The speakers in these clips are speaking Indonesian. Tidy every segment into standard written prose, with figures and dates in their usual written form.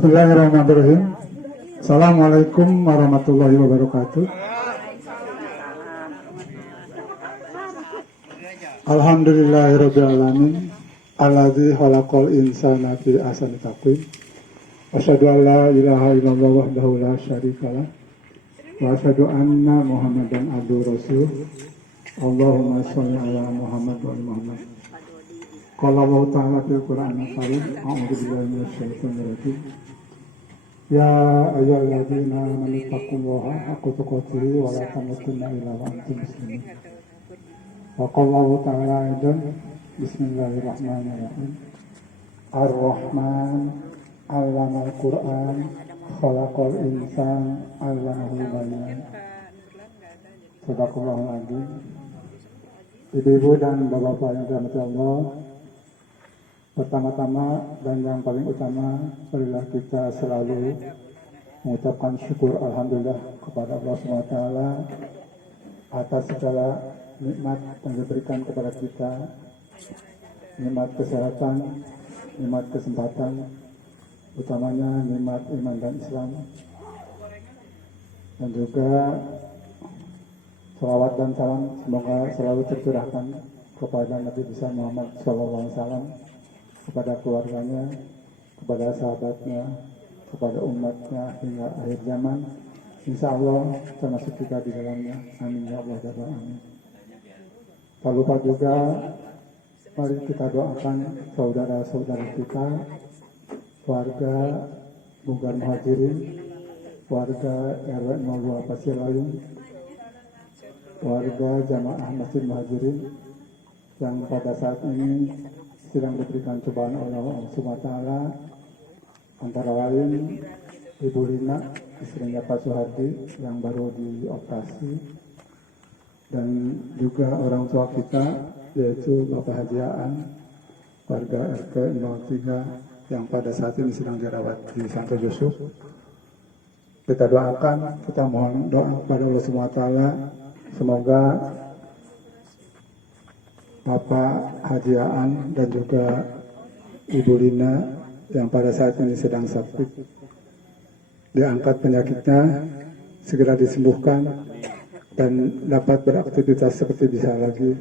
Bismillahirrahmanirrahim. Assalamualaikum warahmatullahi wabarakatuh. Alhamdulillahirrabbilalamin. Alladzi khalaqal insana fi ahsani taqwim. Asyhadu an la ilaha illallah wahdahu la syarikalah. Wa asyhadu anna Muhammadan abduhu rasul. Allahumma sholli ala Muhammad wa ali Muhammad. Qala Allah ta'ala fil Qur'anil Karim. A'udzu billahi minasyaitonir rajim. Ya ayyuhalladzina amanu taqullaha haqqa tuqatih wa la tamutunna illa wa antum muslimun. Wa qala Allah ta'ala aidan bismillahirrahmanirrahim. Ar-Rahman 'allamal Qur'an khalaqal insan 'allamahul bayan. Sadaqallahul azim. Ibu-ibu dan bapak-bapak yang dirahmati Allah, pertama-tama dan yang paling utama, marilah kita selalu mengucapkan syukur alhamdulillah kepada Allah SWT atas segala nikmat yang diberikan kepada kita, nikmat kesehatan, nikmat kesempatan, utamanya nikmat iman dan Islam, dan juga salawat dan salam semoga selalu tercurahkan kepada Nabi besar Muhammad SAW, kepada keluarganya, kepada sahabatnya, kepada umatnya hingga akhir zaman. Insya Allah termasuk kita di dalamnya. Amin ya Allah ya Rabbal alamin. Tak lupa juga mari kita doakan saudara-saudara kita, warga Bugar Muhajirin, warga RW 02 Pasir Layung, warga jamaah Masjid Muhajirin yang pada saat ini sedang diberikan cobaan oleh Allah SWT, antara lain Ibu Lina, istrinya Pak Suhardi yang baru dioperasi, dan juga orang tua kita yaitu Bapak Hajiaan, warga RT 03 yang pada saat ini sedang dirawat di Santo Yusuf. Kita doakan, kita mohon doa kepada Allah SWT, semoga Bapak Hajiaan dan juga Ibu Lina yang pada saat ini sedang sakit diangkat penyakitnya, segera disembuhkan dan dapat beraktivitas seperti bisa lagi.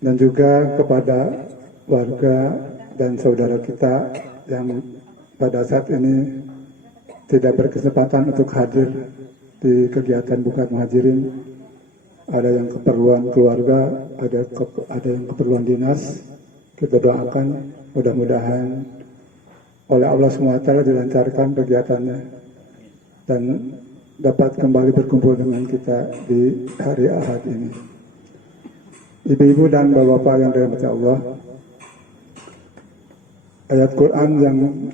Dan juga kepada warga dan saudara kita yang pada saat ini tidak berkesempatan untuk hadir di kegiatan Bugar Muhajirin, ada yang keperluan keluarga, ada yang keperluan dinas, kita doakan mudah-mudahan oleh Allah SWT dilancarkan kegiatannya dan dapat kembali berkumpul dengan kita di hari Ahad ini. Ibu-ibu dan bapak-bapak yang dirahmati Allah, ayat Quran yang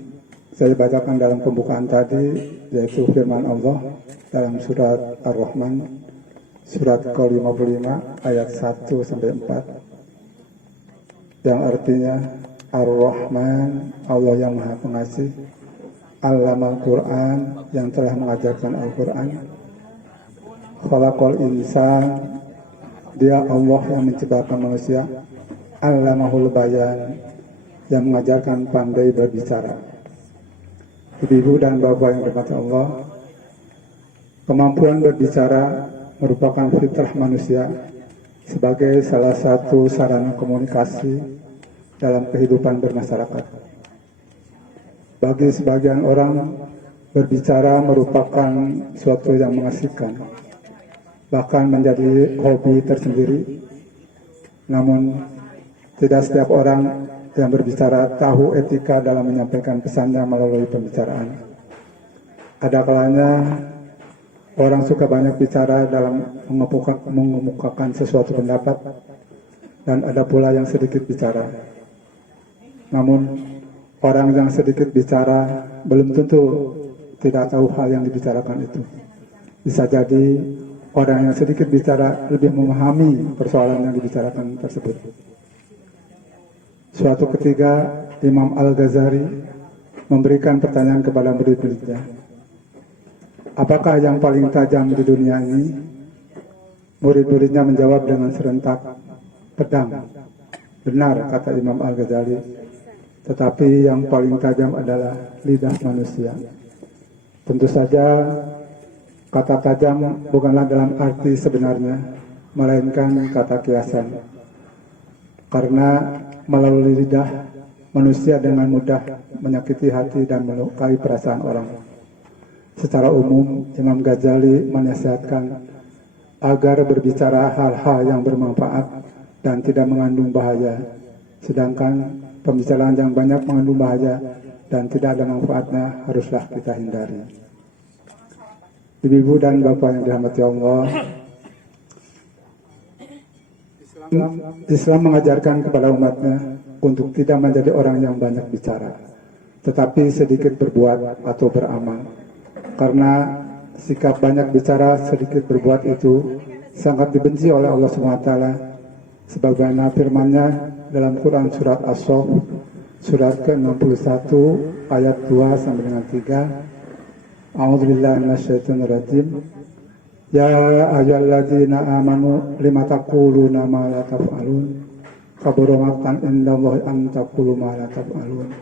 saya bacakan dalam pembukaan tadi yaitu firman Allah dalam surat Ar-Rahman, surat ke-55 ayat 1-4, yang artinya Ar-Rahman, Allah yang Maha Pengasih, Allamal Quran, yang telah mengajarkan Al-Quran, Khalaqal Insan, Dia Allah yang menciptakan manusia, Allamahul Bayan, yang mengajarkan pandai berbicara. Ibu-ibu dan bapak yang dirahmati Allah, kemampuan berbicara merupakan fitrah manusia sebagai salah satu sarana komunikasi dalam kehidupan bermasyarakat. Bagi sebagian orang, berbicara merupakan suatu yang mengasihkan, bahkan menjadi hobi tersendiri. Namun, tidak setiap orang yang berbicara tahu etika dalam menyampaikan pesannya melalui pembicaraan. Ada kalanya orang suka banyak bicara dalam mengemukakan sesuatu pendapat, dan ada pula yang sedikit bicara. Namun, orang yang sedikit bicara belum tentu tidak tahu hal yang dibicarakan itu. Bisa jadi orang yang sedikit bicara lebih memahami persoalan yang dibicarakan tersebut. Suatu ketika, Imam Al-Ghazali memberikan pertanyaan kepada murid-muridnya, apakah yang paling tajam di dunia ini? Murid-muridnya menjawab dengan serentak, pedang. Benar, kata Imam Al-Ghazali. tetapi yang paling tajam adalah lidah manusia. Tentu saja kata tajam bukanlah dalam arti sebenarnya, melainkan kata kiasan. Karena melalui lidah, manusia dengan mudah menyakiti hati dan melukai perasaan orang. Secara umum, Imam Ghazali menasihatkan agar berbicara hal-hal yang bermanfaat dan tidak mengandung bahaya. Sedangkan pembicaraan yang banyak mengandung bahaya dan tidak ada manfaatnya haruslah kita hindari. Ibu-ibu dan bapak yang dirahmati Allah, Islam mengajarkan kepada umatnya untuk tidak menjadi orang yang banyak bicara, tetapi sedikit berbuat atau beramal. Karena sikap banyak bicara, sedikit berbuat itu sangat dibenci oleh Allah SWT, sebagaimana firman-Nya dalam Quran surat As-Saff surat ke-61 ayat 2 sampai dengan 3. A'udzubillahi minasyaitonirrajim. Ya ayyuhalladzina amanu lima taquluna ma la taf'alun. Kabura maqtan indallahi an taqulu ma la taf'alun.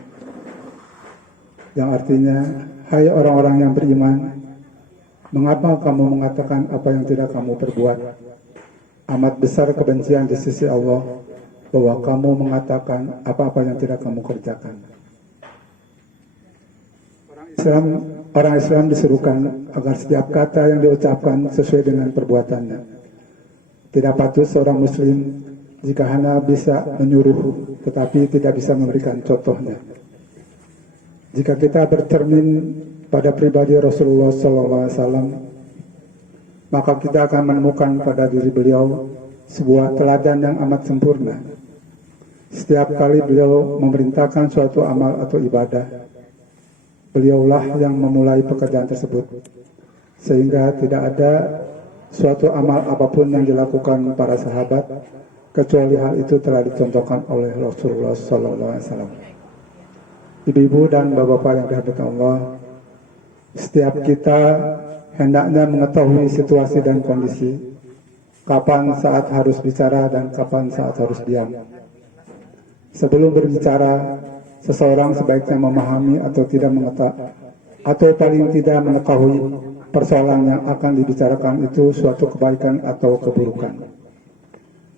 Yang artinya, hai orang-orang yang beriman, mengapa kamu mengatakan apa yang tidak kamu perbuat? Amat besar kebencian di sisi Allah bahwa kamu mengatakan apa-apa yang tidak kamu kerjakan. Orang Islam diserukan agar setiap kata yang diucapkan sesuai dengan perbuatannya. Tidak patut seorang Muslim jika hanya bisa menyuruh tetapi tidak bisa memberikan contohnya. Jika kita bercermin pada pribadi Rasulullah SAW, maka kita akan menemukan pada diri beliau sebuah teladan yang amat sempurna. Setiap kali beliau memerintahkan suatu amal atau ibadah, beliaulah yang memulai pekerjaan tersebut, sehingga tidak ada suatu amal apapun yang dilakukan para sahabat kecuali hal itu telah dicontohkan oleh Rasulullah SAW. Ibu-ibu dan bapak-bapak yang dirahmati Allah, setiap kita hendaknya mengetahui situasi dan kondisi, kapan saat harus bicara dan kapan saat harus diam. Sebelum berbicara, seseorang sebaiknya memahami atau tidak mengetahui, atau paling tidak mengetahui persoalan yang akan dibicarakan itu suatu kebaikan atau keburukan.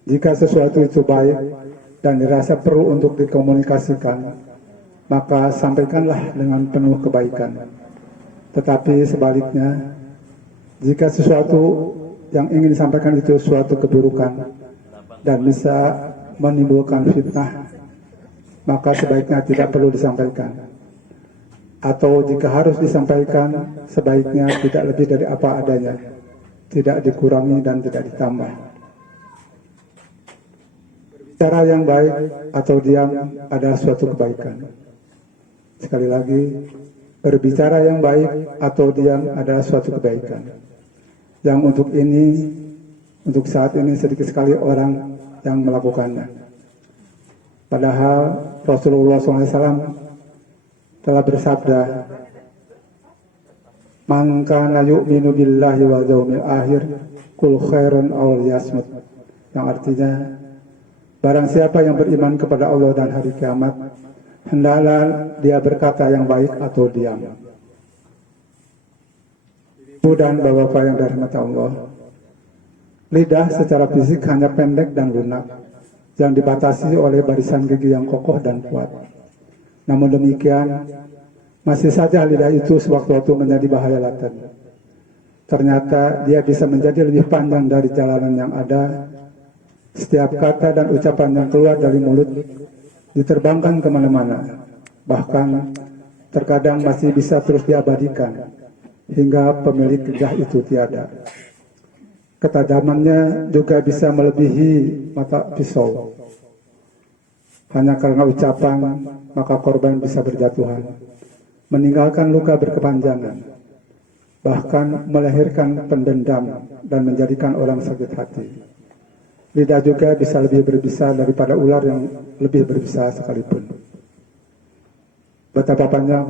Jika sesuatu itu baik dan dirasa perlu untuk dikomunikasikan, maka sampaikanlah dengan penuh kebaikan. Tetapi sebaliknya, jika sesuatu yang ingin disampaikan itu suatu keburukan dan bisa menimbulkan fitnah, maka sebaiknya tidak perlu disampaikan. Atau jika harus disampaikan, sebaiknya tidak lebih dari apa adanya, tidak dikurangi dan tidak ditambah. Cara yang baik atau diam adalah suatu kebaikan. Sekali lagi, berbicara yang baik atau diam adalah suatu kebaikan. Yang untuk saat ini sedikit sekali orang yang melakukannya. Padahal Rasulullah SAW telah bersabda, "Man kana yu'minu billahi wal yawmil akhir, kul khairun aw liyasmut." Yang artinya, barang siapa yang beriman kepada Allah dan hari kiamat, hendaklah dia berkata yang baik atau diam. Ibu dan bapak-bapak yang dirahmati Allah, lidah secara fisik hanya pendek dan lunak, yang dibatasi oleh barisan gigi yang kokoh dan kuat. Namun demikian, masih saja lidah itu sewaktu-waktu menjadi bahaya laten. Ternyata dia bisa menjadi lebih panjang dari jalanan yang ada. Setiap kata dan ucapan yang keluar dari mulut diterbangkan kemana-mana. Bahkan terkadang masih bisa terus diabadikan hingga pemilik lidah itu tiada. Ketajamannya juga bisa melebihi mata pisau. Hanya karena ucapan, maka korban bisa berjatuhan, meninggalkan luka berkepanjangan, bahkan melahirkan pendendam dan menjadikan orang sakit hati. Lidah juga bisa lebih berbisa daripada ular yang lebih berbisa sekalipun. Betapa banyak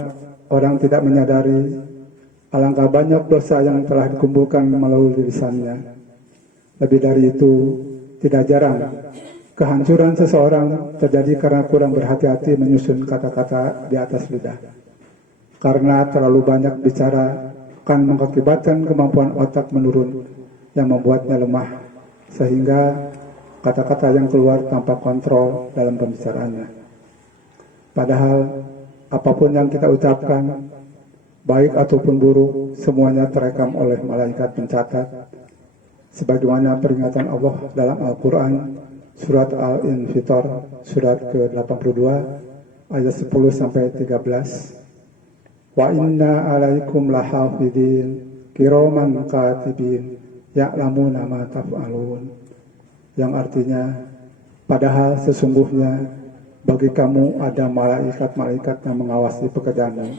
orang tidak menyadari alangkah banyak dosa yang telah dikumpulkan melalui lisannya. Lebih dari itu, tidak jarang Kehancuran seseorang terjadi karena kurang berhati-hati menyusun kata-kata di atas lidah. Karena terlalu banyak bicara akan mengakibatkan kemampuan otak menurun yang membuatnya lemah, sehingga kata-kata yang keluar tanpa kontrol dalam pembicaraannya. Padahal apapun yang kita ucapkan, baik ataupun buruk, semuanya terekam oleh malaikat pencatat, sebagaimana peringatan Allah dalam Al-Quran, Surat Al-Infitor, surat ke-82, ayat 10-13. Wa inna alaikum lahafidin, kiraman katibin, ya'lamuna ma taf'alun. Yang artinya, padahal sesungguhnya bagi kamu ada malaikat-malaikat yang mengawasi pekerjaanmu,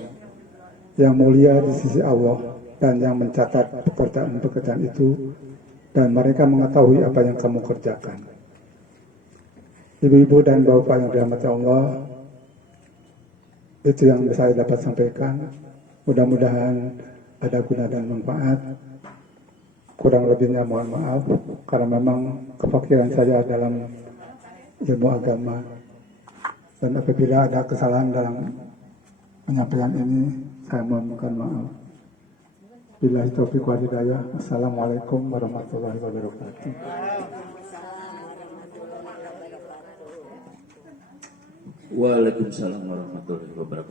yang mulia di sisi Allah, dan yang mencatat pekerjaan-pekerjaan itu, dan mereka mengetahui apa yang kamu kerjakan. Ibu-ibu dan bapak yang dirahmati Allah, itu yang saya dapat sampaikan. Mudah-mudahan ada guna dan manfaat. Kurang lebihnya mohon maaf, karena memang kefakiran saya dalam ilmu agama. Dan apabila ada kesalahan dalam penyampaian ini, saya mohon maaf. Billahi taufiq wal hidayah. Assalamualaikum warahmatullahi wabarakatuh. Waalaikumsalam warahmatullahi wabarakatuh.